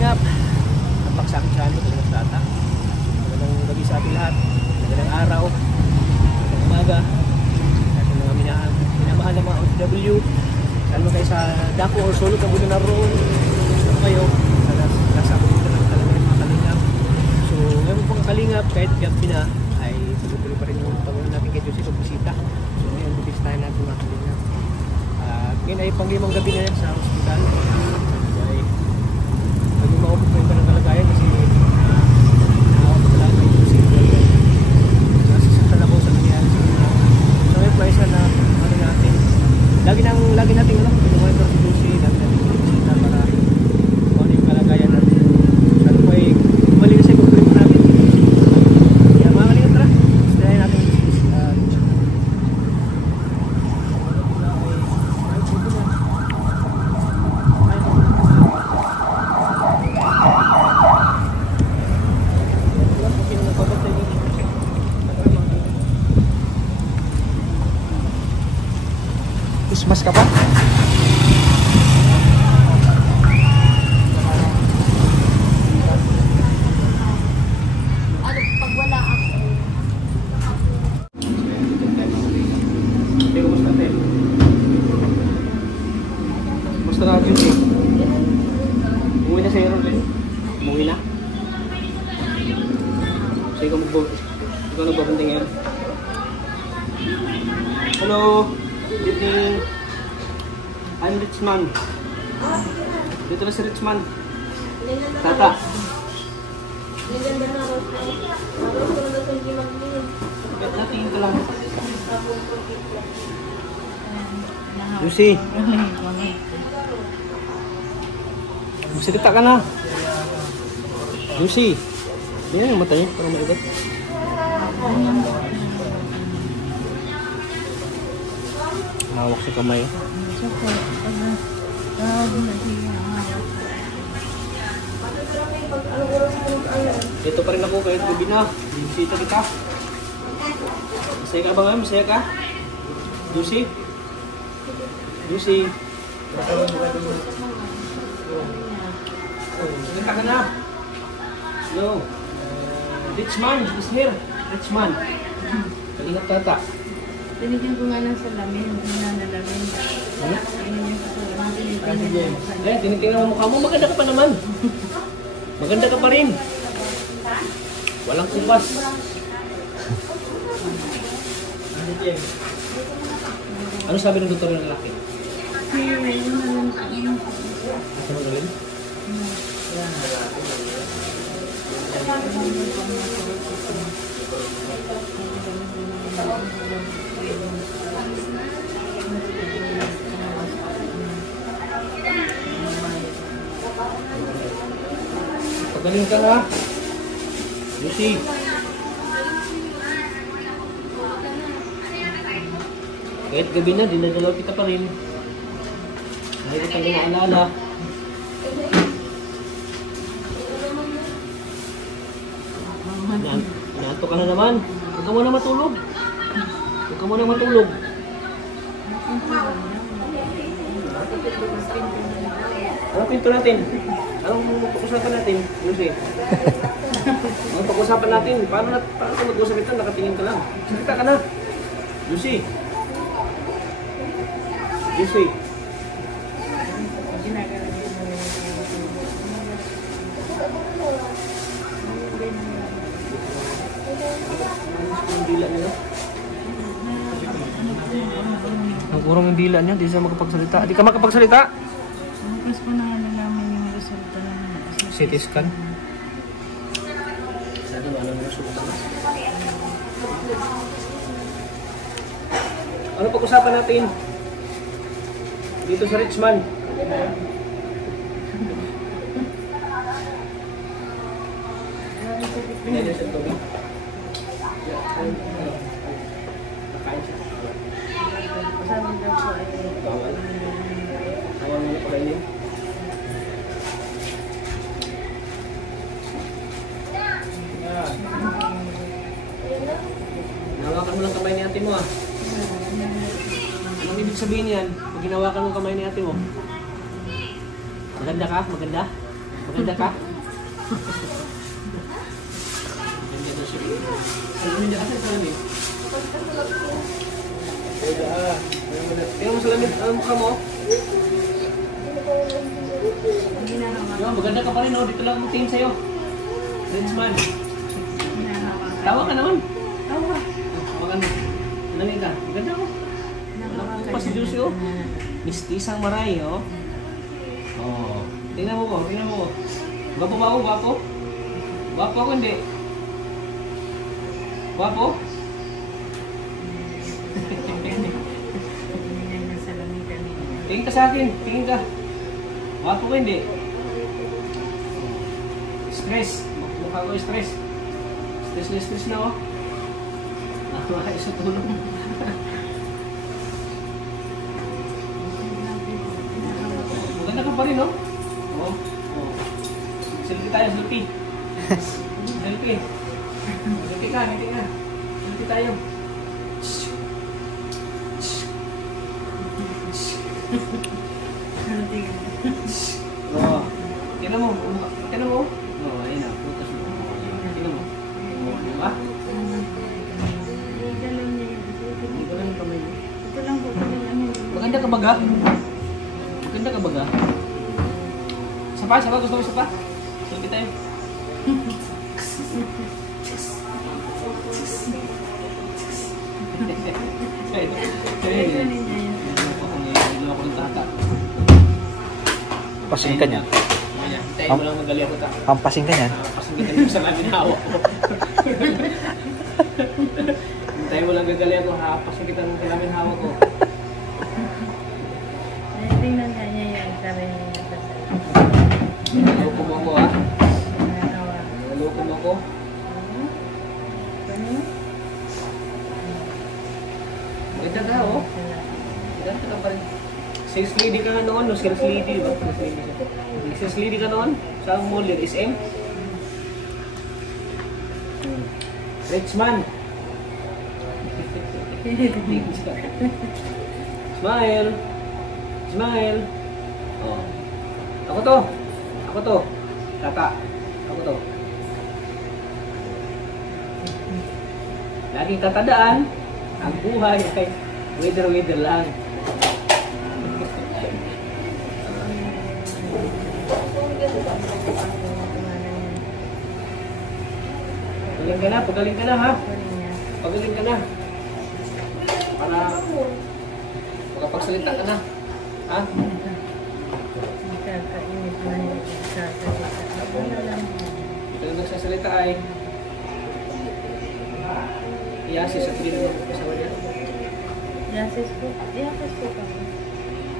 kalingap. Napaksakit sa amin ng data. Magandang gabi sa ating lahat. Magandang araw. Magandang umaga. Ating mga minamahal ng mga OFW. Lalo kayo sa Daco or Solo, kabuto na roon. Ano kayo? Nasa ako dito lang talaga ng mga kalingap. So, ngayon pong kalingap, kahit gabi na, ay tuloy pa rin yung tawagan natin kay Jose Bisita. So, ngayon, bibisitahin natin mga kalingap. Ngayon ay pang-limang gabi na yan sa hospital. Maging maupot pa yung kanang kalagayan kasi nakakapag talaga yung procedure. Nasasaktan ako sa nangyari sa mga. So may paisa na ano natin. Lagi natin pinumonitor si Lucy, lagi natin pinisita para kung ano yung kalagayan natin. Ano po ay bumalik na sa ikukulit natin. Kaya mga kalingap, tara. Gustahin natin yung Christmas ka pa? Ano pag wala ako? Hindi, kumusta tayo? Kumusta na yun eh? Umuwi na sa'yo rin. Umuwi na? So ikaw nagbabantay ngayon? Hello! Good evening. I'm Richman. Dito na si Richman. Tata. Bakit natin ito lang? Lucy. Magsalita ka na. Lucy. Yan yung mata niya. Parang maibat. Hawak sa kamay. Ito pa rin ako kahit gabi na. Bisita kita. Masaya ka ba ngayon? Masaya ka? Lucy? Lucy? Salita ka na. Hello. Richman is here. Richman. Kalingap tata. Binigyan ko nga ng salamin, nanalamin. Binigyan ko sa salamin. Eh, tinitingnan mo mukha mo. Maganda ka pa naman. Maganda ka pa rin. Walang kupas. Ano sabi ng doktor ng lalaki? Asa magaling? Pagaling ka ha? Lucy. Kahit gabi na, dinadalaw kita pa rin. Dahil kitang inaalala. Nato ka na naman. Huwag ka muna matulog. Huwag ka muna matulog. Anong pinto natin? Anong pag-usapan natin? Lucy? Anong pag-usapan natin? Paano mag-usap ito? Nakatingin ka lang. Salita ka na. Lucy? Lucy? Ang dila niya. Ang kurang yung dila niya. Di siya makapagsalita. Di ka makapagsalita? Bukas ko na nalaman yung resulta ng CT scan. Sana wala na resulta. Ano pag-usapan natin? Dito sa Richman. Pinili siya tubig. Nakain siya. sabi daw po ay Bawal. Bawal mo na pakainin. Hinawakan mo lang kamay ni ate mo ah. Anong ibig sabihin yan? Pag hinawakan mo kamay ni ate mo? Maganda ka? Maganda? Maganda ka? Maganda daw siya. Salamin dyan. Asan salamin? Tingnan mo salamin. Ano mukha mo? Yung, maganda ka pa rin. Dito lang ang tingin sa'yo. Rinsman. Tawa ka naman. Tawa. Maganda. Nangin ka. Maganda ko. Wala pa si Lucy, oh. Mistisang maray, oh. Oh. Tingnan mo ko. Tingnan mo ko. Gwapo ba ako? Gwapo? Gwapo ako hindi? Gwapo? Tingin ka sa akin. Tingin ka. Gwapo ko hindi? Stress. Mukha ko stress. Stress na, oh. Nakakaya sa tulong. Maganda ka pa rin, oh. Oh. Oh. Selfie tayo, selfie. Selfie. Selfie ka, ngiti ka. Selfie tayo. Oh. Tingnan mo. Tingnan mo. Oh, ayun na. Putas mo. Tingnan mo. Oh, di ba? Ito lang yung kamay mo. Ito lang po. Maganda ka baga? Maganda ka baga? Isa pa? Gusto mo isa pa? Selfie tayo. Pasing ka niyan. Hintayin mo lang nagali ako ta. Pampasing ka niyan. Pasing kita nyo sa lamin hawak ko. Hintayin mo lang gagali ako ha. Pasing kita ng lamin hawak ko. Tingnan ka niya yan. Sabi niya yan. Naloko mo ako ha. Naloko mo ako. Maganda ka oh. Maganda ka pa rin. Sales lady ka nga noon, no? Sales lady, diba? Sales lady ka noon? Sa mall yun, SM? Rich man! Smile! Smile! Oh. Ako to! Ako to! Tata! Ako to! Laging tatadaan, ang buhay ay wither lang. Pagaling ka na ha. Pagaling ka na. Para makapagsalita ka na. Ha? Ito yung nagsasalita ay Yasis at hindi naman kasama niya. Yasis po. Yasis po kami.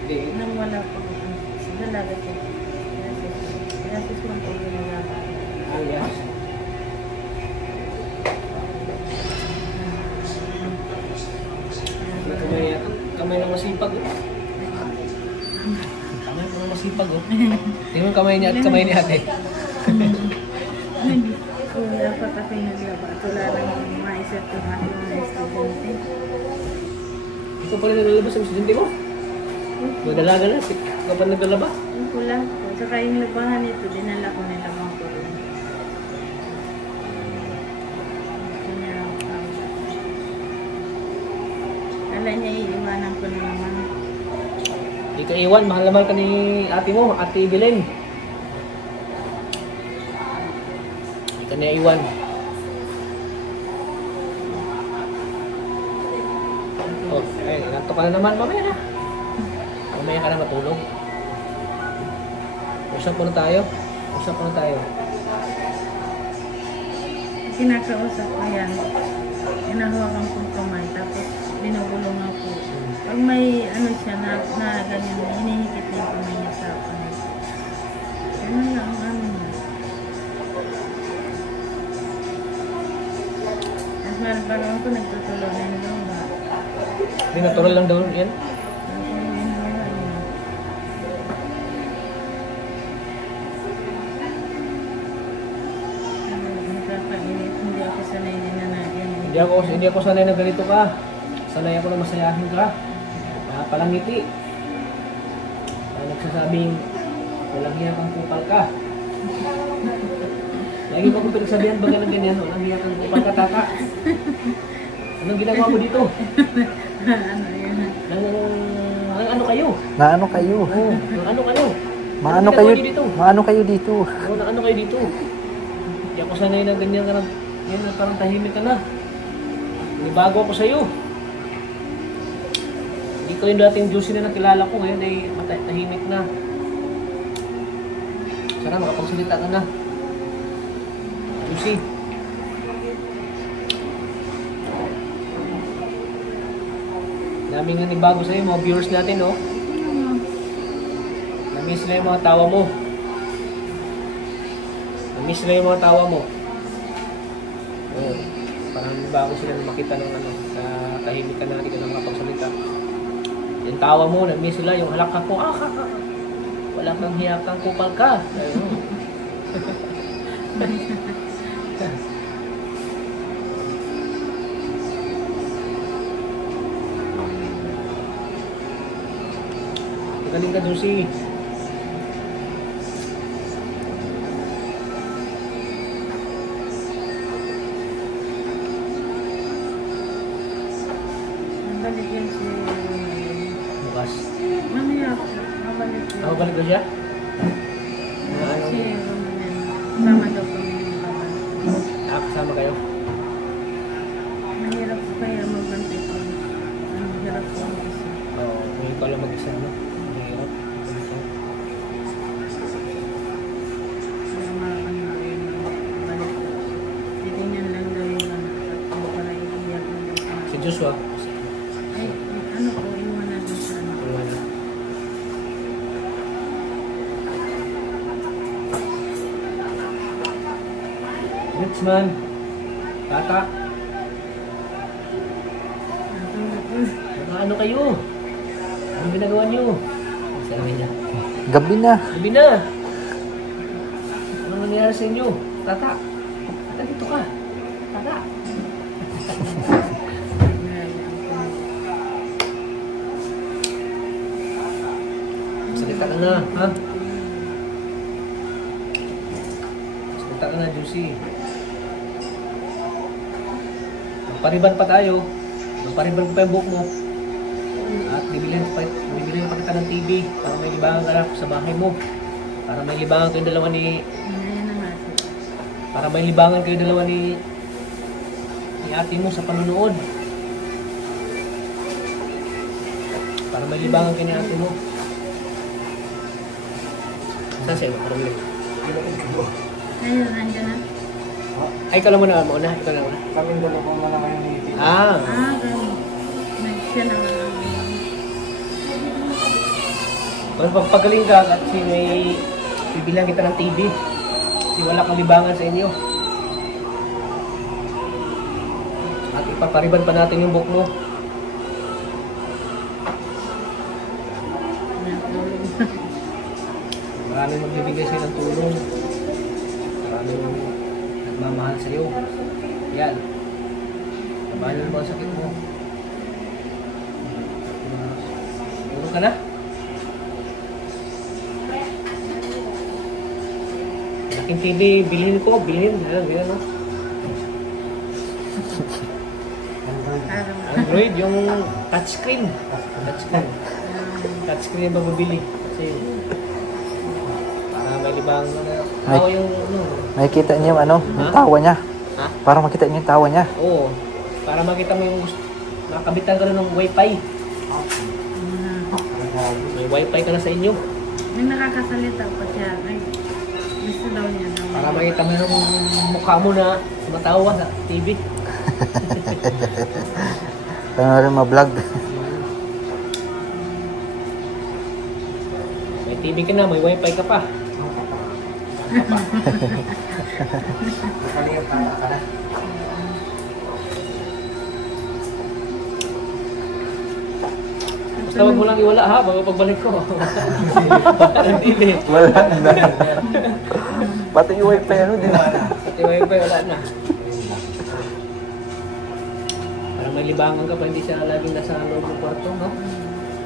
Hindi. Nang wala po. Dalaga po. Yasis. Yasis mo po ginagawa. Ah, yes. Kamay ng masipag. Kamay ng masipag, oh. Tingnan kamay niya at kamay ni ate. Kung dapat ako yung naglaba, wala lang maisip ko na yung mga estudyante. Ikaw pala naglalaba sa estudyante mo? Magdalaga na. Ikaw pa naglalaba? Yung pula. Saka yung labahan nito, dinala ko nila mga ko rin. Kala niya iiwanan ko na naman. Hindi ka iwan. Mahal naman ka ni ate mo, Ate Belen. Hindi ka niya iwan. Oh, eh, nanto ka na naman. Mamaya na. Mamaya ka na matulog. Usap po na tayo. Usap po na tayo. Kinakausap ko yan. Inahawakan kong kamay. Tapos binubulong ako. Pag may ano siya na ganyan, hinihikit niya yung kamay niya sa kamay. Ganun lang ang ano niya. Tapos meron pa naman ko nagtutulungan doon ba? Hindi, natural lang daw yan. Hindi ako sanay na ganito ka. Sanay ako na masayahin ka. Palangiti. Nagsasabing walang hiya kang kupal ka. Lagi mo akong pinagsabihan ba ng ganyan, no? Nang hiyakang kupal ka, tata. Anong ginagawa mo dito? Ano yun? Nang ano kayo? Naano kayo? Oo, nang ano kayo? Maano Anong kayo? ginagawa niyo dito? Maano kayo dito? Oo, nang ano kayo dito? Hindi ako sanay na ganyan ka na, yan na parang tahimik ka na. May bago ako sa'yo. Hindi ko yung dating juicy na nakilala ko, ngayon ay tahimik na. Sana makapagsalita ka na. Juicy. Daming nanibago sa'yo, mga viewers natin, no? Namiss na yung mga tawa mo. Namiss na yung mga tawa mo. Oo. Parang bago sila na makita ng ano, sa tahimik ka na, hindi ka na makapagsalita. Yung tawa mo, namiss sila, yung halak ka ko, wala kang hiyakang kupal ka. Ayun. Galing ka, Juicy. Balik yan si... Bukas. Mamaya ako. Mabalik yun. Balik ba siya? Si Romanen. Sama daw kami ng babalik. Kasama kayo? Mahirap ko kaya magbantay ko. Ang hirap ko ang isa. Oo, ngayon ko lang mag-isa, no? Mahirap. Kaya makakano rin balik ko. Titingnan lang daw yung anak. At para iiyak na daw sa Si Joshua. ay, ano po, iwanan mo sa ano. Wala. Richman. Tata. Ano kayo? Ano ginagawa niyo? Sabi niya. Gabi na. Gabi na. Ano nangyari sa inyo? Tata. Tata, dito ka. Tata. Salita ka na, ha? Salita ka na, Juicy. Magpariban pa tayo. Magpariban ko pa yung buhok mo. At bibilihan pa kita ng TV para may libangan ka na sa bahay mo. Para may libangan kayo dalawa ni... Ayan na nga. Para may libangan kayo dalawa ni ate mo sa panunood. Para may libangan kayo ni ate mo. Saan sa'yo? Parang yun. Ayun, andyan na. Ay, ikaw lang muna. Mauna. Ikaw lang muna. Kaming dalawa mo na kayo ni Tito. Ah. Ganun. Siya naman ang Kung pagpagaling ka kasi may bibilang kita ng TV. Kasi wala kang libangan sa inyo. At ipapariban pa natin yung book mo. Maraming magbibigay sa'yo ng tulong. Maraming nagmamahal sa'yo. Yan. Labanan mo ang sakit mo. Puro ka na? Laking TV, bilhin ko. Bilhin. Bilhin, no? Android, yung touchscreen. Touchscreen yung mababili. Kasi para may libang tawa yung ano. Makikita niyo yung ano, yung Ha? tawa niya. Ha? Para makita niyo yung tawa niya. Oo. Para makita mo yung makabitan ka rin ng wifi. May wifi ka na sa inyo. may nakakasalita pa siya. Ay, gusto daw niya na. Para makita mo yung mukha mo na sumatawa sa TV. Para rin ma-vlog. May TV ka na, may wifi ka pa. Basta wag mo lang iwala ha, bago pagbalik ko. Ang TV. Wala na. Pati yung wifi ano din. Pati wifi wala na. Para may libangan ka pa, hindi siya laging nasa loob ng kwarto, no?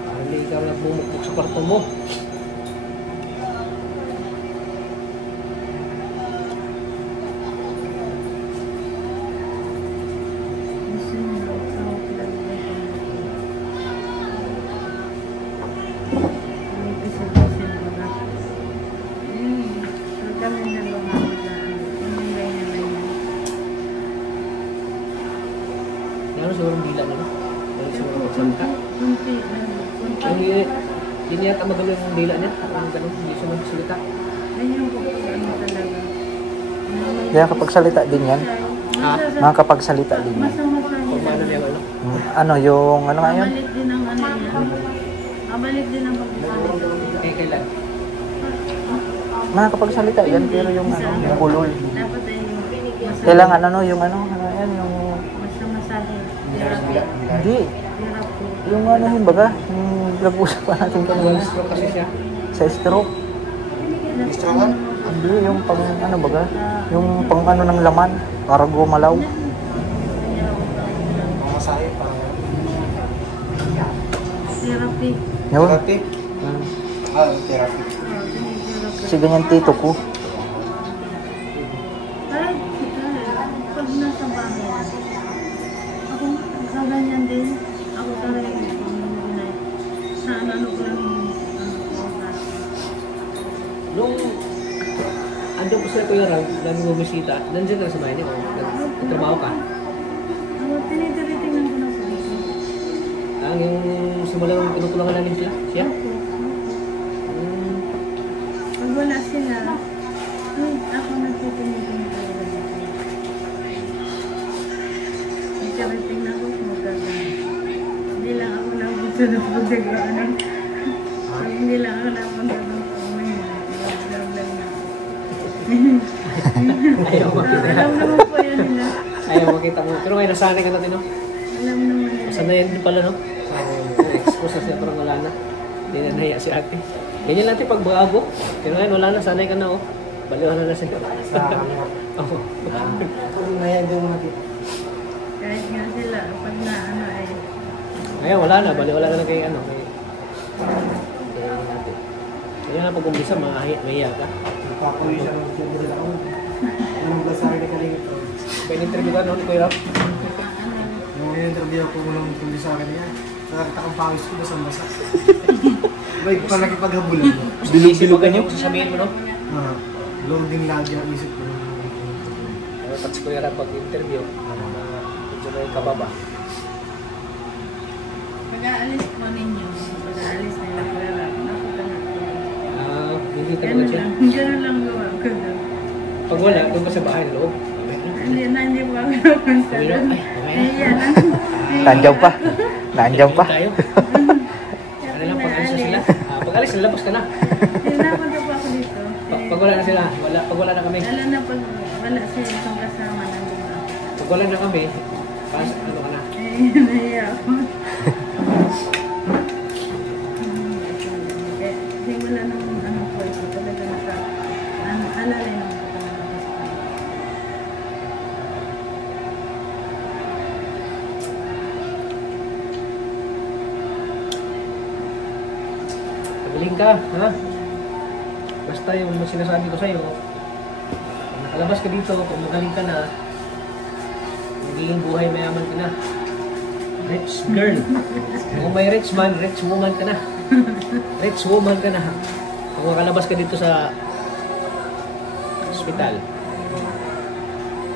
Para hindi ikaw nagbumukbuk sa kwarto mo. siguro ang dila na, no? Dahil sa mga magsalita. Kunti. Hindi niya magalo yung dila niya. Ang ganun, hindi siya magsalita. Ayun po, ano talaga. Kaya kapag salita din yan. Makakapagsalita din yan. Masama-sama Kung paano niya, ano? Ano yung, ano nga yun? Mabalik din ang ano niya. Mabalik din ang pagkakalita. Kailan? Makakapagsalita yan, pero yung ano, yung bulol. Dapat ay masama. Kailangan ano, yung ano yan, yung... Masama-sahin. Therapy. Hindi. Therapy. Yung ano yun baga, yung nag-usapan natin kanina. Stroke kasi siya. Sa stroke. Hindi, yung pang ano baga, yung pang ano ng laman, para gumalaw. Therapy. Yun. Therapy? Hmm. Therapy. Therapy. Kasi ganyan tito ko. Ay, pag nasa bahay, ako kaganyan din. Ako talaga yung pamilya. Sa ano ko lang yung Nung andun ko sila Kuya Ram, nang bumisita, nandiyan ka na sa bahay niya o nagtrabaho ka? ako tinitiritingnan ko na po dito. Ang yung simula nung pinukulangan namin siya? Pag wala sila, ako nagtitingin talaga dito. Tinitiritingnan ko kung magkagano. Hindi lang ako napunta na pagkagano. Hindi lang ako napunta na Ayaw makita. alam naman po yan nila. Ayaw makita mo. Pero ngayon nasanay ka natin, no? Alam naman nila. Sanayan din pala, no? Excuse siya, parang wala na. Hindi na nahiya si ate. Ganyan natin pag bago. Pero ngayon wala na, sanay ka na, oh. Baliwan na siya. Oo. Ngayon din makita. Kahit nga sila, pag na ano ay, Ngayon wala na, baliwala na kay ano. Kaya na pag umpisa, mahiya ka. Nagpapuwi siya ng siyempre ako. Anong basari na kaligit ko? Pag-interview ka noon, Kuya Ram? Nung in-interview ako unang tuloy sa akin niya, nakakita kang pawis ko basang-basa. May palagi paghabulan mo. Bilog-bilogan yung sasabihin mo, no? Loading lagi ang isip ko. Pero pag si Kuya Ram pag-interview, medyo may kababa. pag-aalis po ninyo, pag-aalis nila pala, nakita na po. Hindi ka Ganun naman siya. lang, ganun lang gawa ko doon. Pag wala, doon ka sa bahay na loob. Hindi po ako napunta Sabi na, doon. ay, Nahiya lang. Nandiyan pa. Nandiyan pa. Tayo. Ano lang, pag-alis na sila. Pag-alis, nalabas ka na. Napunta po ako dito. Pag wala na sila, pag wala na kami. Lalo na pag wala sila itong kasama ng mga. Pag wala na kami, ano ka na? Nahiya ako. Hindi wala nang ano po ito. Talaga naka, alalay naman ko talaga. Magaling ka, ha? Basta yung sinasabi ko sa'yo, kung nakalabas ka dito, kung magaling ka na, magiging buhay mayaman ka na. Rich girl. Kung may rich man, rich woman ka na. Rich woman ka na. Kung makalabas ka dito sa hospital,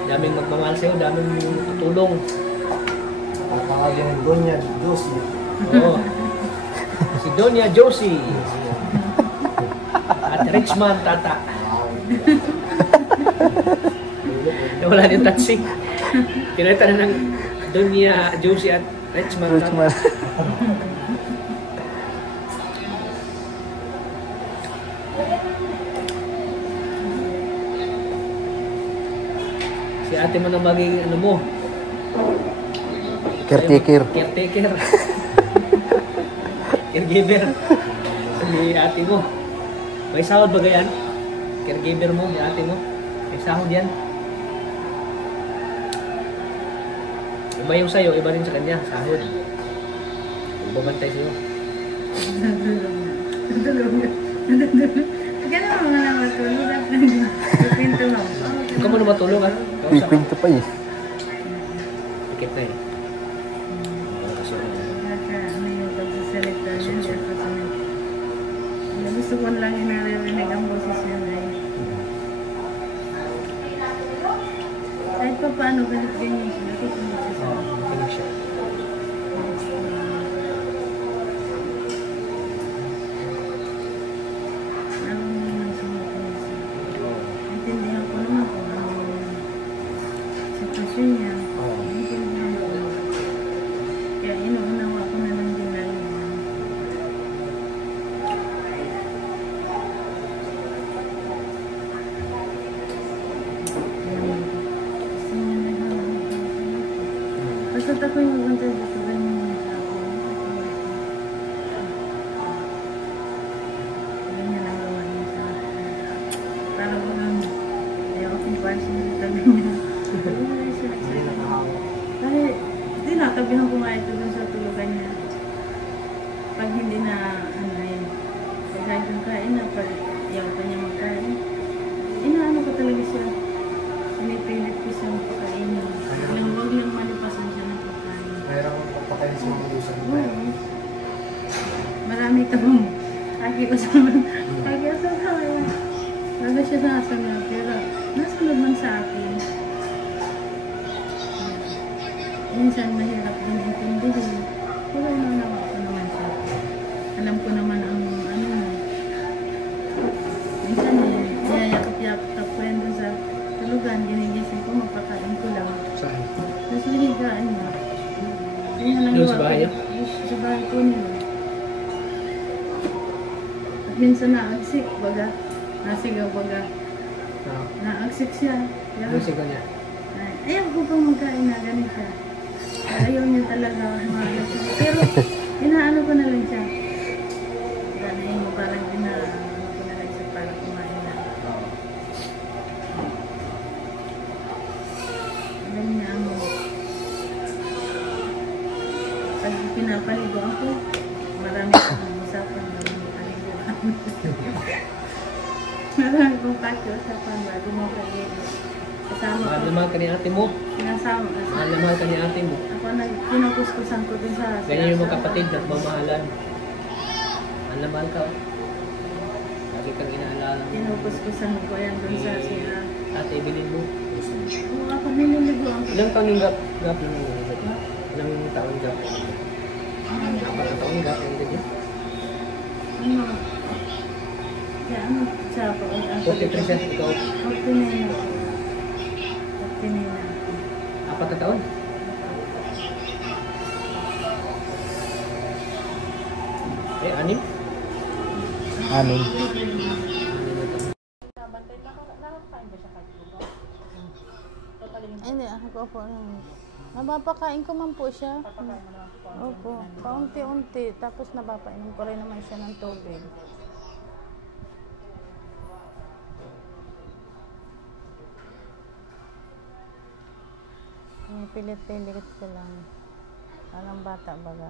daming magmamahal sa'yo, daming tutulong. Napakagyan ng Donya Josie. Oo. Si Donya Josie. At Richman Tata. Wala din touching. Kinita na ng Donya Josie at Richman Tata. Richman. Si ate mo na maging ano mo. Caretaker. Caretaker. Caregiver. Si ate mo. May sahod ba yan? Caregiver mo, si ate mo. May sahod yan. Iba yung sa'yo, iba rin sa kanya. Sahod. Babantay sa'yo. Kaya naman mga matulog at pinto mo. Huwag ka mo na matulog, ha? Uy, kwento pa eh. Ikit na eh. Kasi, Ano yung pagsasalita niya. Gusto ko lang yung naririnig ang boses niya na eh. Kahit pa paano, ganit ganyan siya. Nakikinig siya sa kinig siya. Basta't ako yung magbantay dito, ganyan yung sa akin. Ganyan ang gawa niya sa akin. Para ko lang, ayaw akong parsin sa tabi niya. Hindi nakahawak. Dahil, tinatabihan ko nga ito dun sa tulugan niya. Pag hindi na, ano eh, pag kahit yung kain na, pag ayaw pa niya magkain, inaano ko talaga siya. Pinipilit ko siya magpakainin. Huwag lang malipasan siya ng pagkain. Mayroon akong pagpakain sa mga lusan. Oo. Marami tabang kaki-usapan. Kaki-usapan. Bago siya nasunod, pero nasunod man sa akin. Minsan mahirap din intindihin. Pero nanawa ko naman siya. Alam ko naman ang ano. Minsan yayakap-yakap ko yan sa tulugan. Ginigising ko, magpakain ko lang. Saan? Tapos hinigaan niya. Yun lang Doon gawa sa bahay niya? ko. Sa bahay ko nila. At minsan naagsik, baga. Nasigaw, baga. Naagsik siya. Doon siya ganyan. Ayaw ko pang magkain na ganun siya. Ayaw niya talaga mahal siya. Pero, inaano ko na lang siya. Ganun mo parang inaano ko na lang siya para kumain na. Ganun niya mo. Pag pinapaligo ako, marami akong usapan. Marami kong paki-usapan bago mo kayo. Kasama Mahal ko. na mahal ka ni ate mo. Sinasama ko. Mahal na mahal ka ni ate mo. Ako kinukuskusan ko dun sa... Ganyan yung mga kapatid na mamahalan. Mahal na mahal ka. Lagi kang inaalala mo. Kinukuskusan ko yan dun sa siya. Ate, bilhin mo. Oo, ako nililigoan ko. Ilang taon yung gap lang yung ilang taon gap? Apat na taon gap yung ganyan. Ano? Kaya ano siya po? 43 siya, ikaw. 49 na ako. 49 na ako. Apat na taon. Anim? 6. Hindi, ako po. Nabapakain ko man po siya. Opo, paunti-unti. Tapos nabapainom ko rin naman siya ng tubig. Pilit-pilit ko lang. Parang bata baga.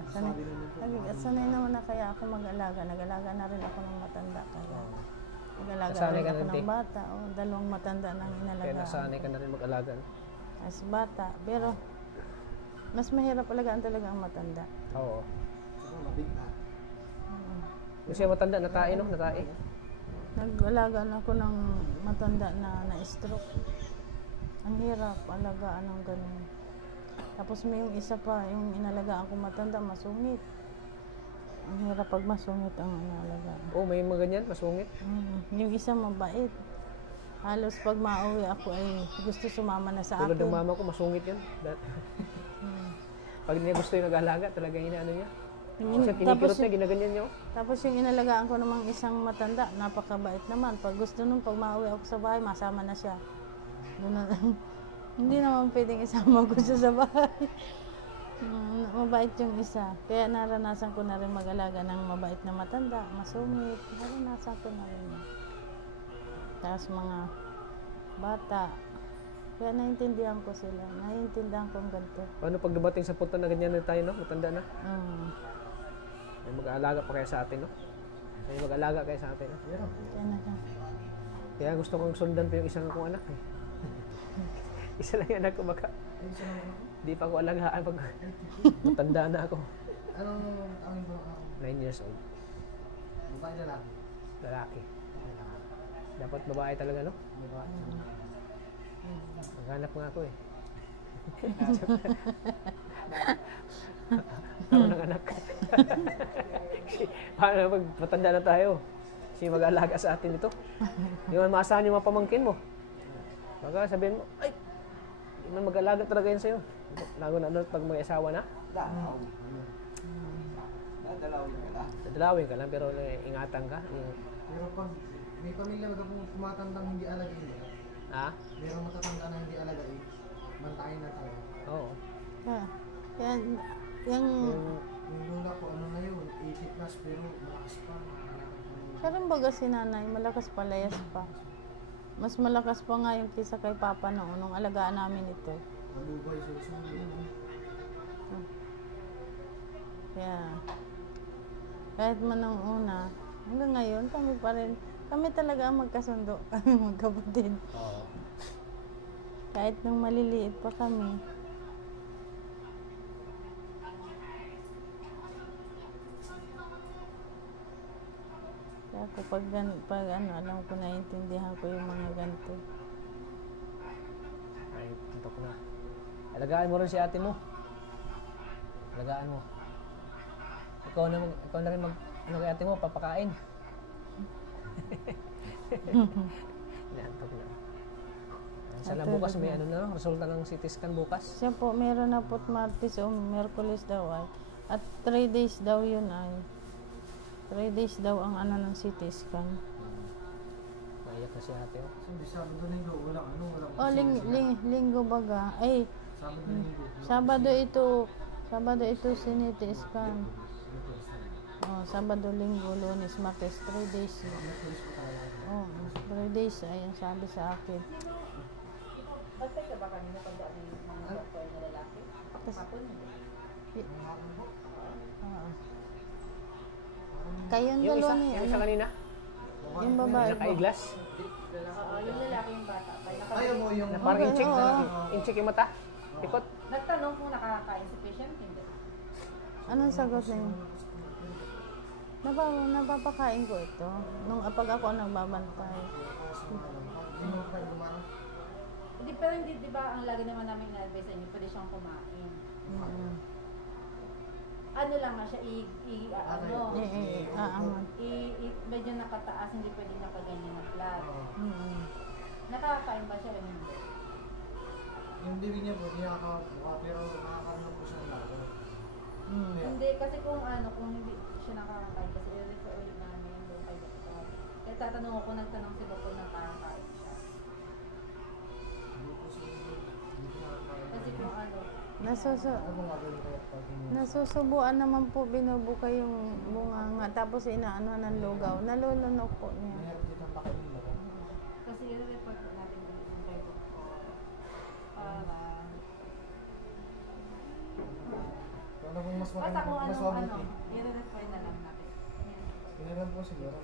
Sanay naman na kaya ako mag-alaga. Nag-alaga na rin ako ng matanda. Kaya nag-alaga Nasanay rin ka ako na rin, ng bata. O, dalawang matanda nang Kaya inalagaan. nasanay ka na rin mag-alaga. As bata. Pero, mas mahirap alagaan talaga ang matanda. Oo. Saka mabigla. Yung siya matanda, natae no? Natae. Nag-alaga na ako ng matanda na na-stroke. Ang hirap alagaan ng ganun. Tapos may yung isa pa, yung inalagaan ko matanda, masungit. Ang hirap pag masungit ang inalagaan. Oo, may mga ganyan, masungit. Yung isa mabait. Halos pag mauwi ako ay gusto sumama na sa Tulad ng akin. mama ko, masungit yun. Pag niya gusto yung nag-alaga, talaga inaano niya. Kasi kinikirot niya, ginaganyan niya. Tapos yung inalagaan ko namang isang matanda, napakabait naman. Pag gusto nun, pag mauwi ako sa bahay, masama na siya. Hindi naman pwedeng isama ko siya sa bahay. Mabait yung isa. Kaya naranasan ko na rin mag-alaga ng mabait na matanda, masungit. Naranasan ko na rin. Tapos mga bata. Kaya naiintindihan ko sila. Naiintindihan ko ang ganito. Paano pag dumating sa punto na ganyan na tayo, no? Matanda na. May mag-aalaga pa kaya sa atin, no? May mag-aalaga kaya sa atin, no? Kaya na siya. Kaya gusto kong sundan pa yung isang akong anak, eh. Isa lang yung anak ko, baka. Di pa ako alagaan pag matanda na ako. Anong ang 9 years old. babae na lang? Lalaki. Dapat babae talaga, no? Babae. Maghanap nga ako, eh. Ako ng anak. Paano pag matanda na tayo? Sino mag-aalaga sa atin ito? Di man maasahan yung mga pamangkin mo. Baka sabihin mo, ay, di man mag-aalaga talaga yan sa'yo. Lago na ano pag may asawa na? Dadalawin ka lang, pero ingatan ka. Pero pag may pamilya na kung tumatandang hindi alagain, Ha? merong matatanda na hindi alagain, bantayan na tayo. Oo. Kaya, Yan, yung... Yung lola ko, ano na yun, 80 plus, pero malakas pa. Nakakalakad pa yun. Siya rin baga si nanay, malakas pa, layas pa. Mas malakas pa nga yung kisa kay Papa noon, nung alagaan namin ito. Malubay, susunod. Kaya, kahit man nung una, hanggang ngayon, kami pa rin, kami talaga ang magkasundo, kami magkapatid. Oo. Kahit nung maliliit pa kami. Kaya pag alam ko, naiintindihan ko yung mga ganito. Ay, antok na. Alagaan mo rin si ate mo. Alagaan mo. Ikaw na rin ano kay ate mo, papakain. Naantok na. Sana bukas may ano na, resulta ng CT scan bukas. Siya po, meron na po't Martes o Merkulis daw ay. At 3 days daw yun ay. 3 days daw ang ano ng CT scan. Maiyak na si ate. Oh. Sabi, Sabado linggo, walang Linggo baga. Ay, Sabado linggo. Sabado ito CT scan. Oh, Sabado, Linggo, Lunes, Martes, 3 days. Oh, 3 days ay ang sabi sa akin. Basta ka ba kanina pag dami ng mga doktor na lalaki? Hapon hindi. Kayong Yung dalawa isa, niya. yung isa kanina, Yung babae po. naka-eyeglass, Oo, yung lalaki yung bata. Ayaw mo yung... na parang Okay, in-check, oo. in-check yung mata. Ikot. Nagtanong kung nakakain si patient, hindi. Anong sagot na yun? Napapakain ko ito. Nung pag ako ang nagbabantay. Hindi, pero hindi, di ba, ang lagi naman namin na-advise sa inyo, pwede siyang kumain. Ano lang nga siya, medyo nakataas, hindi pwede nakaganyan na flat. Nakakain ba siya o hindi? Yung bibig niya po, hindi nakakabuka, pero nakakaroon po siya ng lago. Hindi, kasi kung hindi siya nakakain, kasi i-refer ulit namin doon kay doktor. Kaya tatanong ako, nagtanong si doktor na nakakain siya. Hindi po siguro, hindi po nakakain. Kasi kung Ano pong gagawin kaya pag Nasusubuan naman po, binubuka yung bunganga. Tapos inaano ng lugaw. Nalulunok po niya. Mayroon ditang pakainin mo ko. kasi i-refer po natin doon kay doktor. Para... Ano kung mas Basta kung mas ano, mabuti? i-refer na lang natin. Pinalam po siguro.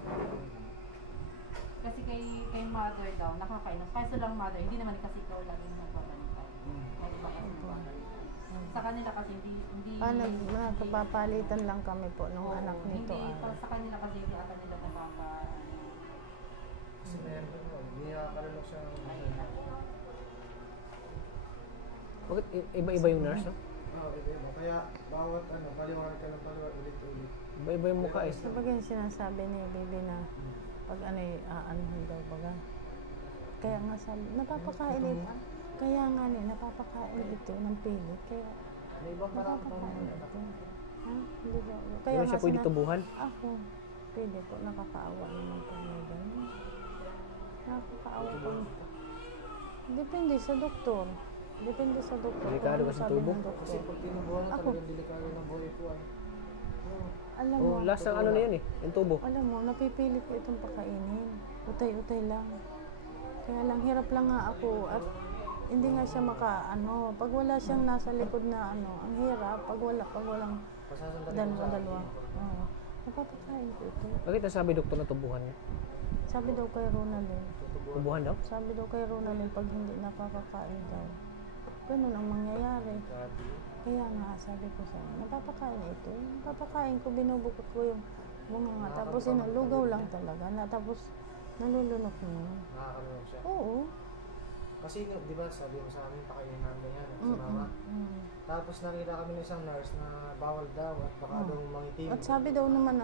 Kasi kay mother daw, nakakain. Kaso lang mother, hindi naman kasi ikaw laging nagbabantay. Kaya iba kasi nagbabantay. Sa kanila kasi hindi Nagpapalitan lang kami po nung Oo, anak nito. Hindi, sa kanila kasi hindi ata nila Kasi meron po, hindi nakakalunok siya. Bakit iba-iba yung nurse, no? Oo, iba-iba. Kaya bawat paliwanag ka ng paliwanag ulit-ulit. Iba-iba yung mukha, eh. Sabagay yung sinasabi ni Bibi na pag aanuhin daw baga. Kaya nga sabi, napapakain ito. Kaya nga napapakain ito ng pilit. Kaya May ibang parang napapakain ito. Ha? Hindi ba? Kaya siya pwede tubuhan. Ako, pwede po. Nakakaawa naman po may ganun. Nakakaawa po. Depende sa doktor. Depende sa doktor. Delikado Kung ano kasi sabi tubo. ng doktor. Kasi pag tinubuhan mo Ako. talagang delikado ng buhay ko. Alam mo, Oh, last ang ano na yun, eh. Yung tubo. alam mo, napipilit ko itong pakainin. Utay-utay lang. Kaya lang, hirap lang nga ako at hindi nga siya pag wala siyang nasa likod na ang hirap, pag walang dalawa. Oo. Napapakain ko ito. Bakit nasabi doktor na tubuhan niya? Sabi daw kay Ronaldin. Tubuhan daw? Sabi daw kay Ronaldin, pag hindi napapakain daw. Ganun ang mangyayari. Kaya nga, sabi ko sa napapakain ito. Napapakain ko, binubukot ko yung bunga. Tapos lugaw lang talaga. Tapos nalulunok niya. Nakakalunok siya. Oo. Kasi di ba sabi mo sa amin, pakainin namin yan sa mama. Tapos nakita kami ng isang nurse na bawal daw at baka daw mangitim. At sabi daw naman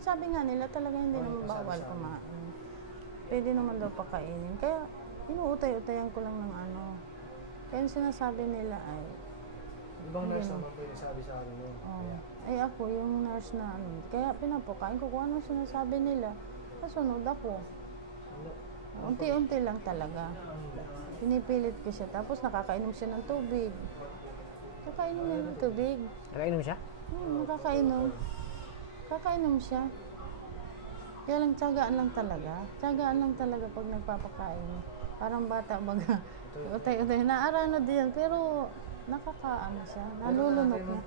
sabi nga nila talaga hindi naman bawal kumain. Pwede naman daw pakainin. Kaya inuutay-utayan ko lang ng Kaya yung sinasabi nila ay, Ibang nurse naman po yung sabi sa amin yun. ay ako yung nurse na kaya pinapakain ko kung ano sinasabi nila. Kasunod ako. Unti-unti lang talaga. Pinipilit ko siya. Tapos nakakainom siya ng tubig. Kakainom niya ng tubig. Nakainom siya? Nakakainom. Kakainom siya. Kaya lang tiyagaan lang talaga. Tiyagaan lang talaga pag nagpapakain. Parang bata baga. Utay-utay. Naarano din pero nakakaano siya. Nalulunok na.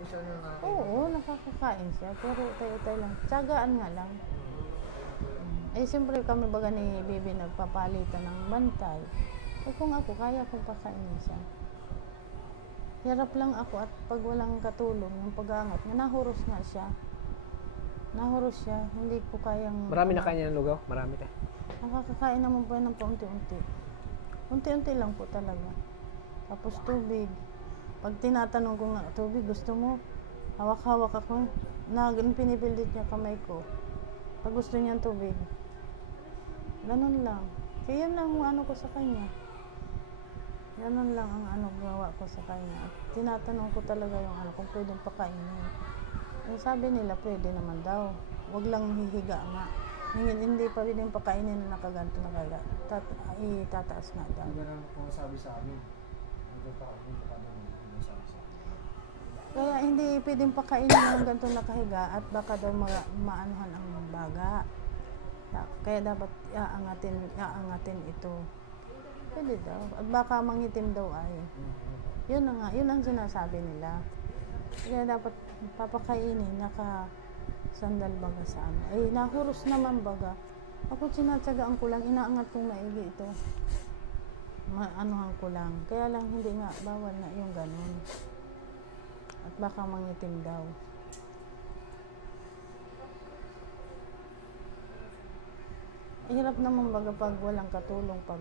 Oo, nakakakain siya. Pero utay-utay lang. Tiyagaan nga lang. Eh, siyempre kami baga ni Bibi nagpapalitan ng bantay. Eh, kung ako, kaya kong pakainin siya. Hirap lang ako at pag walang katulong, yung pag-angat, nahuros nga siya. Nahuros siya. Hindi ko kayang... Marami na kanya ng lugaw? Marami tayo. Nakakakain naman po ng paunti-unti. Unti-unti lang po talaga. Tapos tubig. Pag tinatanong ko nga, tubig, gusto mo? Hawak-hawak ako. Pinipilit niya kamay ko. Pag gusto niya tubig. Ganun lang. Kaya yun lang ang ano ko sa kanya. Ganun lang ang ano gawa ko sa kanya. At tinatanong ko talaga yung ano, kung pwedeng pakainin. Eh, sabi nila, pwede naman daw. Huwag lang hihiga nga. Hindi pa pwedeng pakainin na nakaganto na kaya. Itataas nga daw. Hindi na po sabi sa amin. Hindi pa sabi sa amin. Kaya hindi pwedeng pakainin ng ganito nakahiga at baka daw maanuhan ang baga. Kaya dapat iaangatin ito. Pwede daw. At baka mangitim daw ay. Yun na nga, yun ang sinasabi nila. Kaya dapat papakainin, naka-sandal baga sa ano. Eh, nahuros naman baga. Ako sinatsagaan ko lang, inaangat kong maigi ito. Maanuhan ko lang. Kaya lang hindi nga, bawal na yung ganun. At baka mangitim daw. Hirap naman baga pag walang katulong. Pag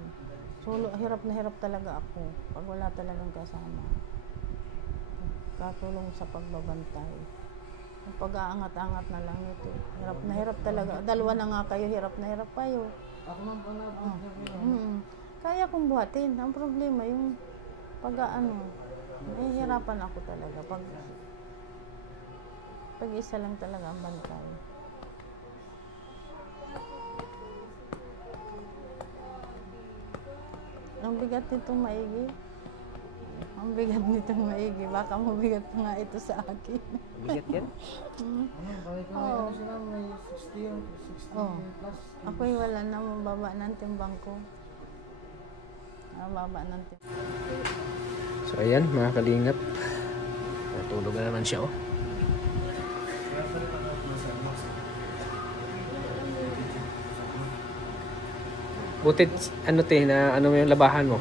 hirap na hirap talaga ako pag wala talagang kasama. Katulong sa pagbabantay. Yung pag-aangat-angat na lang ito. Hirap na hirap talaga. Dalawa na nga kayo, hirap na hirap kayo. Ako man pala. Kaya kong buhatin. Ang problema yung pag-aano. Nahihirapan ako talaga pag isa lang talaga ang bantay. Ang bigat nitong maigi. Ang bigat nitong maigi. Baka mabigat pa nga ito sa akin. Bigat yan? Balik ko ano sila, may 60 plus. Ako'y wala na, mababa ng timbang ko. Mababa ng timbang. So ayan, mga kalingap. Natulog na naman siya, oh. Butit, ano na ano mo yung labahan mo?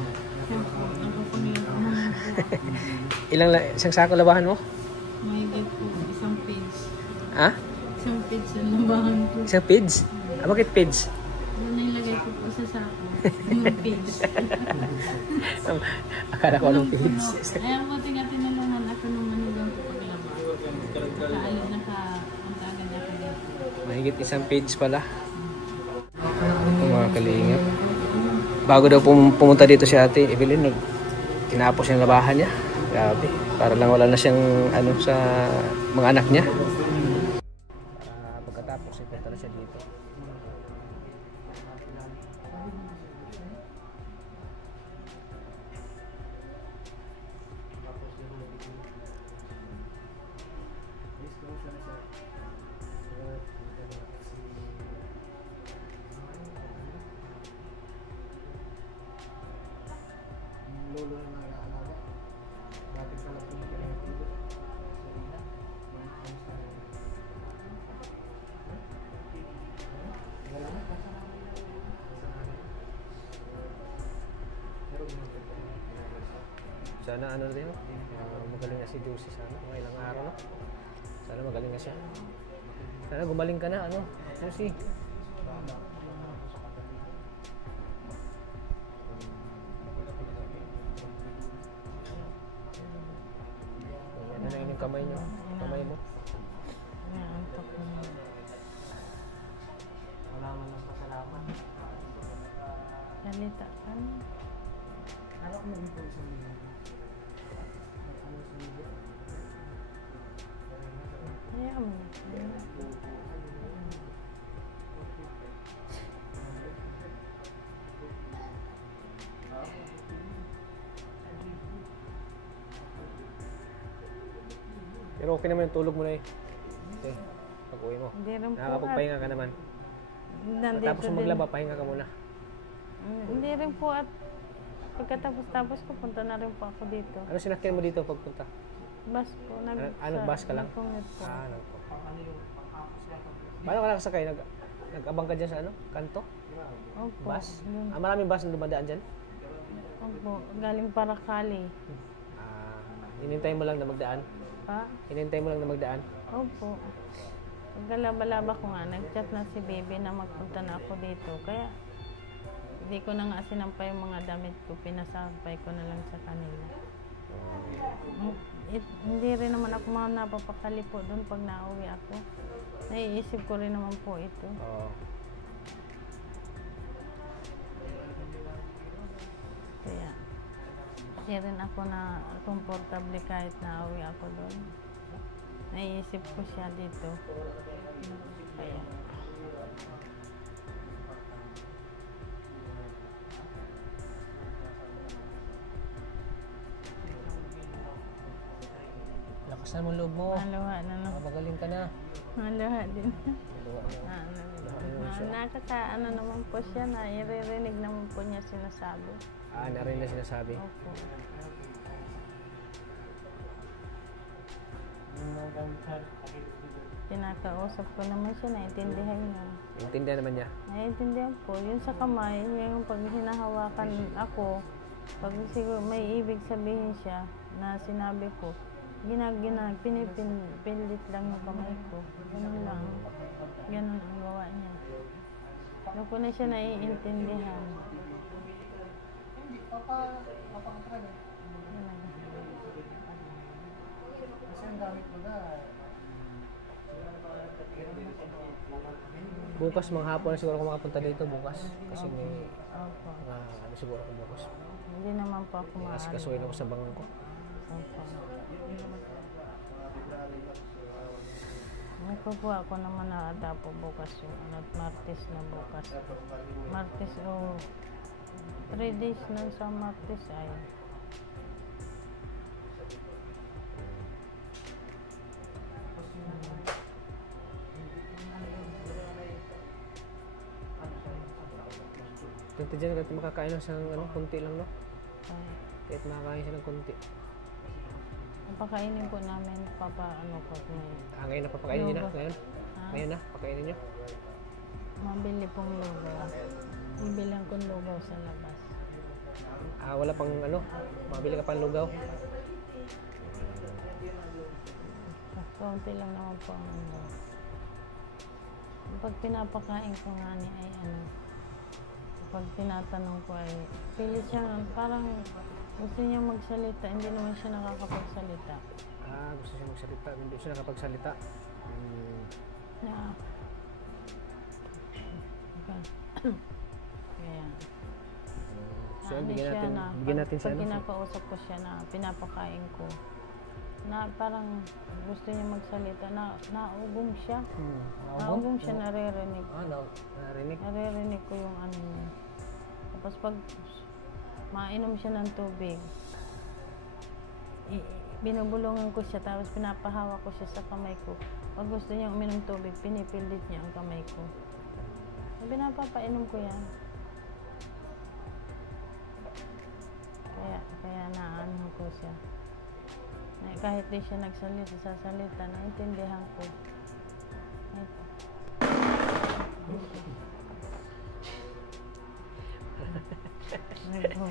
Isang sako labahan mo? Mahigit po, isang page. Ha? Isang page ang labahan ko. Isang page? Ah, bakit page? Ano nilagay ko po sa sako? Yung page. Akala ko anong page. Ayaw ko tinulungan ako nung manugang ko paglaba. Nakapuntagan niya ako dito. Mahigit isang page pala. Ito mga kalingap. Bago daw pumunta dito si Ate Evelyn, tinapos yung labahan niya. Grabe. Para lang wala na siyang ano sa mga anak niya. Pagkatapos ipunta na siya dito. Lolo na nag-aalaga. Dati pala po yung pinag-ibig. Sarina. Wala na. Sana ano rin, magaling na si Josie sana, mga ilang araw na. Sana magaling na siya. Sana gumaling ka na, ano, Josie. Ano na yung kamay niyo? Kamay mo? Naantok ko na. Wala man ng pasalamat. Salita ka na. Hawak mo ito isang million. Ano sa million? Kaya mo. Pero okay naman yung tulog mo na eh. Okay, pag-uwi mo. Hindi rin po Nakakapagpahinga ka naman. nandito Tapos mo din. maglaba, pahinga ka muna. Hindi rin po at pagkatapos ko punta na rin po ako dito. Ano sinakyan mo dito pagpunta? Bus po. Bus ka lang? Nag-commute po. Ano po. Paano ka nakasakay? Nag-abang ka dyan sa ano? Kanto? Opo. Bus? Yun. Maraming bus na dumadaan dyan? Opo. Galing Paracali. Hinintay mo lang na magdaan? Pa? Hinintay mo lang na magdaan? Opo. Pagkalaba-laba ko nga, nag-chat na si baby na magpunta na ako dito. Kaya, hindi ko na nga sinampay yung mga damit ko. Pinasampay ko na lang sa kanila. Hindi rin naman ako mga napapakali po doon pag nauwi ako. Naiisip ko rin naman po ito. Oo. Kaya, hindi rin ako na komportable kahit nauwi ako doon. Naiisip ko siya dito. Kaya, Lakasan mo loob mo. maluha na lang. Magaling ka na. Maluha din. Maluha Ano naman po siya na iririnig naman po niya sinasabi. Narin na sinasabi. Opo. Pinakausap ko naman siya, naintindihan niya. Intindihan naman niya. Naiintindihan po. Yun sa kamay, yung pag hinahawakan ako, pag siguro may ibig sabihin siya na sinabi ko, pinipilit lang yung kamay ko. Ganun lang. Ganun ang gawa niya. Doon ko na siya naiintindihan. Kasi ang gamit mo na, Bukas mga hapon na siguro ako makapunta dito bukas. Kasi may Opo. ano siguro ako bukas. Hindi naman po ako maaari. Asikasuhin ako sa bangko. Opo. Nagpo ako naman na ata po bukas yung Martes na bukas. Martes o 3 days na sa Martes ay. Tinta dyan kahit makakain lang sa konti lang, no? Ay. Kahit makakain siya ng konti. Napakainin po namin ano ko ngayon. Ngayon na papakainin niyo na? Lugaw. Ngayon? Ngayon na? Pakainin niyo? Mabili pong lugaw. Bibilang kong lugaw sa labas. Wala pang mabili ka pang lugaw? Kaunti lang naman po ang ano. Pag pinapakain ko nga ni ay pag tinatanong ko ay pilit siya, parang gusto niya magsalita, hindi naman siya nakakapagsalita. Gusto siya magsalita, hindi siya nakapagsalita. Na. Kaya. So, bigyan natin siya. Pag kinakausap ko siya na pinapakain ko, na parang gusto niya magsalita, naugong siya. Naugong siya, naririnig. Narinig. Naririnig ko yung ano niya. Tapos pag mainom siya ng tubig, binubulungan ko siya, tapos pinapahawak ko siya sa kamay ko. Pag gusto niya uminom tubig, pinipilit niya ang kamay ko. Pinapapainom ko yan. Kaya naano ko siya. Kahit di siya sasalita, naintindihan ko. Ito.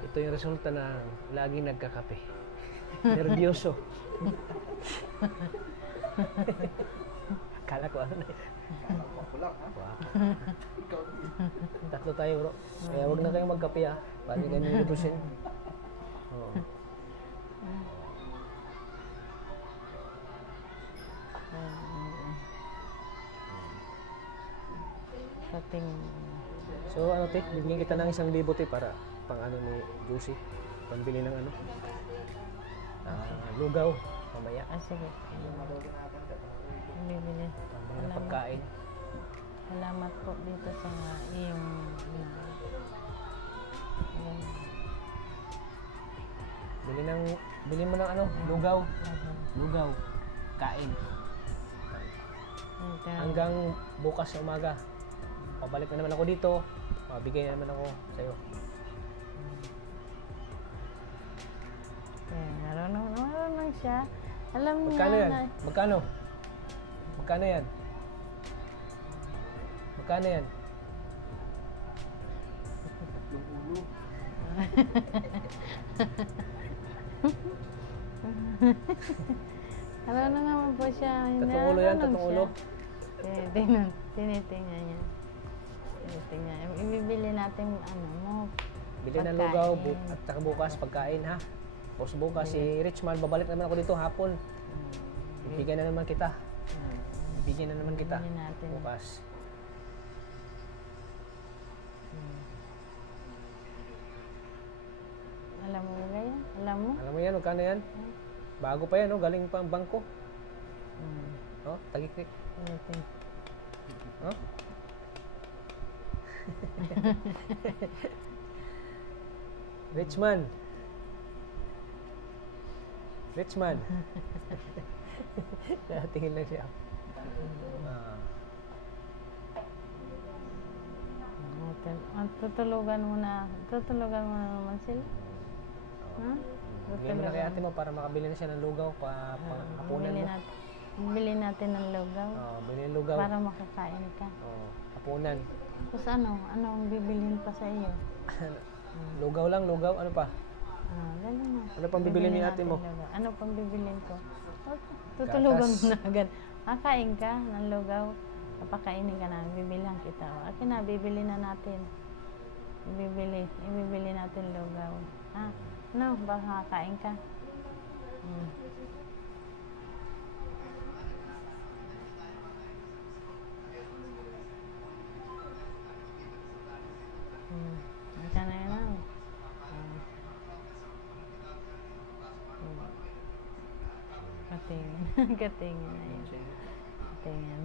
Ito yung resulta na laging nagkakape. Nervyoso. Akala ko ano na. Tatlo tayo, bro. Kaya huwag na kayong magkape, ha. Bali ganyan yung lutusin. Oo. Kating. So ano, te, bibigyan kita ng 1,000 te para pang ano ni Juicy. Pambili ng lugaw mamaya. Sige. Bibili. Pambili ng pagkain. Salamat po dito sa iyong Bili mo ng lugaw. lugaw, kain. Hanggang bukas na umaga. Pabalik na naman ako dito. Mabigay na naman ako sa'yo. Marunong siya. Alam niya Magkano yan? na. Magkano? Magkano yan? Magkano yan? Marunong naman po siya. Tatlong ulo yan, tatlong ulo. Tinitingnan niya. Ibibili natin mo. Bili ng lugaw at saka bukas pagkain ha. Tapos bukas si Richman, babalik naman ako dito hapon. Ibigyan na naman kita. Ibigyan na naman kita Ibigyan natin. bukas. Alam mo ba yan? Alam mo? Alam mo yan, magkano yan? Bago pa yan, oh, galing pa ang bangko. Oh, tagikik. Oh? Richman. Richman. Tingin lang siya. Tutulugan mo na naman sila. Ha? Bigyan mo na kay ate mo para makabili na siya ng lugaw hapunan mo. Bili natin ng lugaw. Bili ng lugaw. Para makakain ka. Hapunan. Tapos ano ang bibilhin pa sa iyo? Lugaw lang, lugaw. Ano pa? Ganun na. Ano pang bibilhin ni ate mo? Lugaw. Ano pang bibilhin ko? Tutulugan mo na agad. Kakain ka ng lugaw. Papakainin ka na. Bibilihan kita. Akin na, bibili na natin. Ibibili natin lugaw. Ano? Baka kakain ka? Ika na yun. Katingin na yun. Katingin.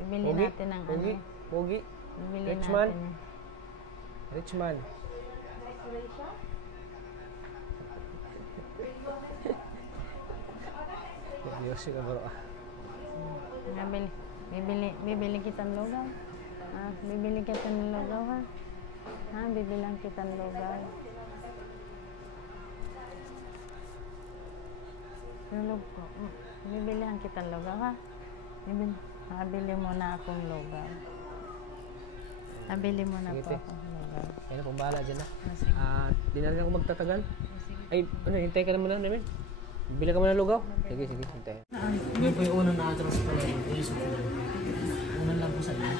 Bibili natin ng ano. Pogi. Bibili Richman. natin. Richman. Diyos ka bro. Bibili kita ng lugaw. Bibili kita ng lugaw ha. Bibilang kita ng lugaw. Bibilihan kita ng lugaw ha. Bili mo na akong lugaw. Bili mo na po akong lugaw. Ayun na, pumbahala dyan na. Di na rin ako magtatagal. Ay, hintay ka na muna namin. Bili ka muna ng lugaw. Sige, hintay. Hindi po yung unang na-atras ko lang. Iisip ko lang. Unang lang po sa inyo.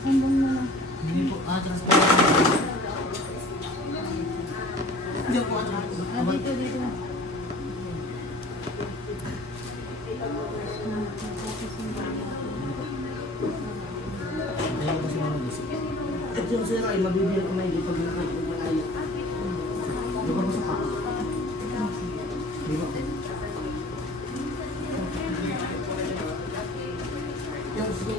Hambang mo lang. Hindi po, atras po. Hindi po atras. Dito. Ayaw ko kasi mga bisip. Yung sir ay mabibigyan ko na hindi pag nakaayat. Lugar mo sa pa. Di ba? Yung sige.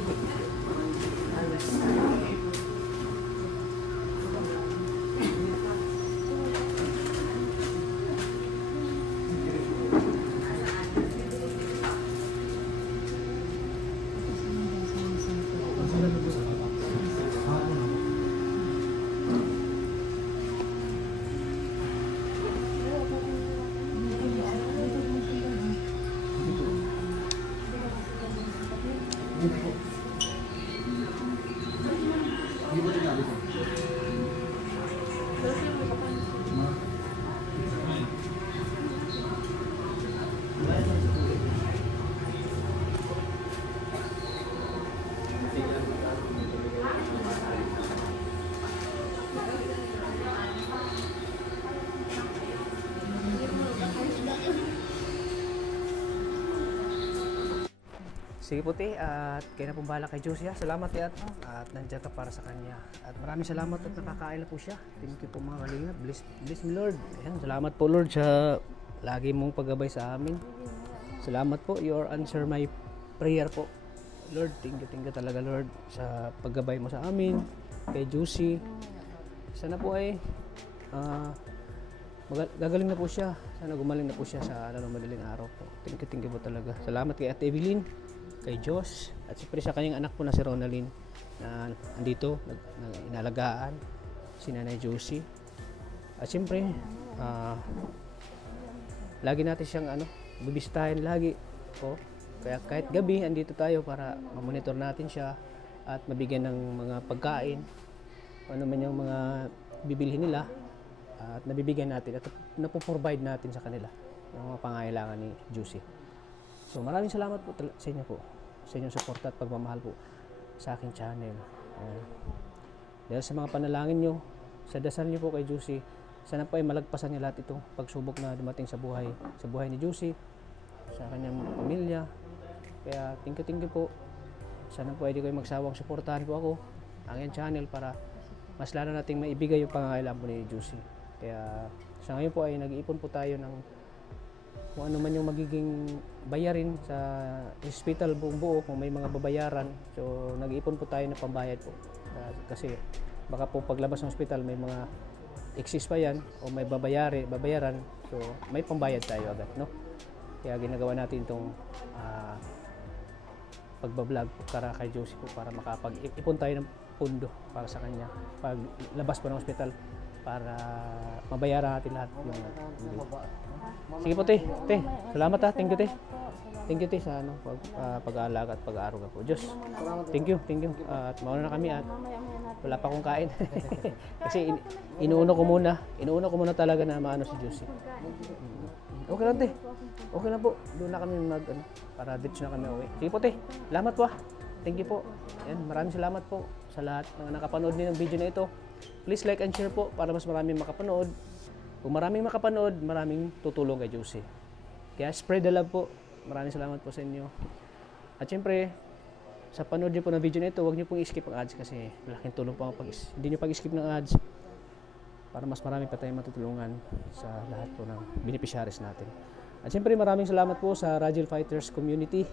Sige puti, at kaya na pong bahala kay Josie ha. Salamat at nandiyan ka para sa kanya. At maraming salamat at nakakain na po siya. Thank you po mga kalingap. Bless me Lord. Ayan, salamat po Lord sa lagi mong paggabay sa amin. Salamat po. You answer my prayer po. Lord, thank you talaga Lord sa paggabay mo sa amin. Kay Josie. Sana po ay gagaling na po siya. Sana gumaling na po siya sa madaling araw po. Thank you po talaga. Salamat kay Ate Evelyn, kay Josh, at siyempre sa kanyang anak po na si Ronaldin na andito, inalagaan, si Nanay Josie. At siyempre, lagi natin siyang bibisitahin lagi po. Kaya kahit gabi, andito tayo para mamonitor natin siya at mabigyan ng mga pagkain, ano man yung mga bibilhin nila, at nabibigyan natin at napoprovide natin sa kanila yung mga pangangailangan ni Juicy. So maraming salamat po sa inyo po, sa inyong suporta at pagmamahal po sa aking channel. Dahil sa mga panalangin nyo, sa dasal nyo po kay Juicy, sana po ay malagpasan niya lahat itong pagsubok na dumating sa buhay ni Juicy, sa kanyang pamilya. Kaya thank you po. Sana po ay di kayo magsawang suportahan po ako, ang iyong channel, para mas lalo nating maibigay yung pangangailangan po ni Juicy. Kaya sa ngayon po ay nag-iipon po tayo ng kung ano man yung magiging bayarin sa hospital buong buo, kung may mga babayaran. So nag-iipon po tayo ng pambayad po. Kasi baka po paglabas ng hospital may mga excess pa yan o may babayaran. So may pambayad tayo agad, no? Kaya ginagawa natin itong pagbablog po para kay Josie po, para makapag-ipon tayo ng pundo para sa kanya pag labas po ng hospital, para mabayaran natin lahat yung sige po, te. Salamat ha. Thank you, te, sa pag-aalaga at pag-aaruga po. Diyos, thank you. At mauna na kami at wala pa akong kain. Kasi inuuna ko muna talaga na maano si Josie. Okay lang, te. Okay lang po. Doon na kami para ditch na kami uwi. Sige po, te. Salamat po. Thank you po. Yan, maraming salamat po sa lahat ng nakapanood din ng video na ito. Please like and share po para mas maraming makapanood. Kung maraming makapanood, maraming tutulong kay Josie. Kaya spread the love po. Maraming salamat po sa inyo. At syempre, sa panood niyo po ng video na ito, huwag niyo pong i-skip ang ads kasi malaking tulong po pag hindi niyo pag-skip ng ads para mas marami pa tayong matutulungan sa lahat po ng beneficiaries natin. At syempre, maraming salamat po sa Rajil Fighters Community,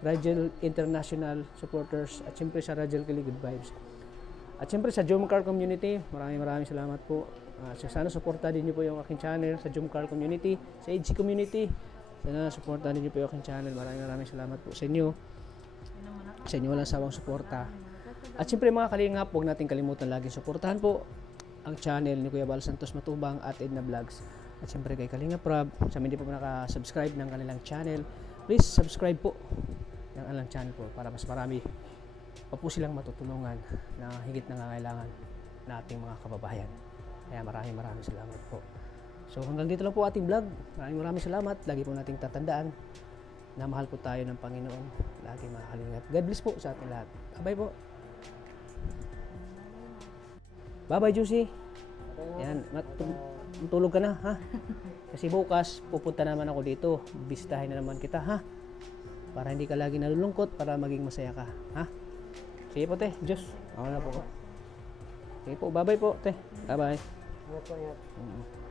Rajil International Supporters, at syempre sa Rajil Kili Good Vibes. At syempre sa Jomcar Community, maraming salamat po. Sana suportahan din niyo po yung aking channel sa Jomcar Community, sa AG Community. Sana suportahan din niyo po yung aking channel. Maraming salamat po sa inyo. Sa inyo walang sawang suporta. At syempre mga kalingap, huwag natin kalimutan laging suportahan po ang channel ni Kuya Bal Santos Matubang at Edna Vlogs. At syempre kay Kalingap Rob, sa hindi po naka-subscribe ng kanilang channel, please subscribe po ng kanilang channel po para mas marami pa po silang matutulungan na higit na nangangailangan na ating mga kababayan. Kaya maraming salamat po. So hanggang dito lang po ating vlog. Maraming salamat. Lagi po nating tatandaan na mahal po tayo ng Panginoon. Lagi mga kalingap. God bless po sa ating lahat. Bye-bye po. Bye-bye, Juicy. Yan, tulog ka na, ha? Kasi bukas, pupunta naman ako dito. Bisitahin na naman kita, ha? Para hindi ka lagi nalulungkot, para maging masaya ka, ha? Sige po, te. Diyos. Ako na po ko. Sige po, bye-bye po, te. Bye-bye. Ingat.